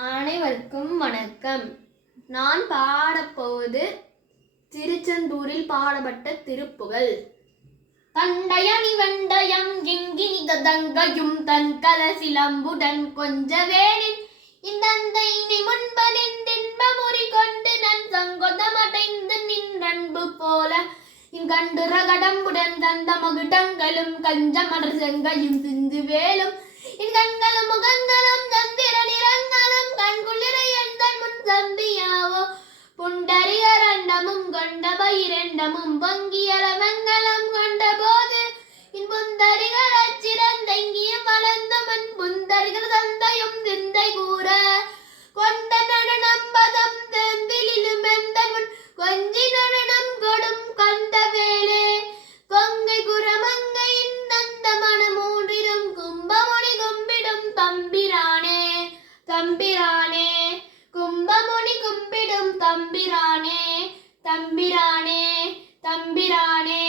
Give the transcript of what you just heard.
அனைவருக்கும் வணக்கம். நான் பாடப்போவது திருச்செந்தூரில் பாடப்பட்ட திருப்புகழ். தண்டயணி வெண்டயம் கிங்கினி ததங்கையும் தன் கலசிலம்புடன் கொஞ்சவேனின் இந்தந்தை முன்பனின் தின்பமுறி கொண்டு நன் சங்கொதமடைந்து நின்றன்பு போல இங்கண்டு ரகடம்புடன் தந்த மகுடங்களும் கஞ்சமடர் செங்கையும் சிந்து வேலும் இன் கண்களும் முகங்களும் சந்திர நிறங்களும் கண்குளிர எந்தன் முன் சந்தியாவோ புண்டரியரண்டமும் கொண்ட பயிரெண்டமும் பொங்கியல மங்களம் கொண்ட போது இன் புந்தரிகள் அச்சிறந்தங்கியும் வளர்ந்த மண் புந்தரிகள் தந்தையும் சிந்தை கூற கொண்ட நடனம் பதம் தெந்திலும் எந்தன் முன் கொஞ்சி நடனம் கொடும் கந்த வேலே கொங்கை குரமங்கையின் நந்த மனமூன்றிலும் கும்பமுனி கும்பிடும் தம்பிரானே தம்பிரானே கும்பமுனி கும்பிடும் தம்பிரானே தம்பிரானே தம்பிரானே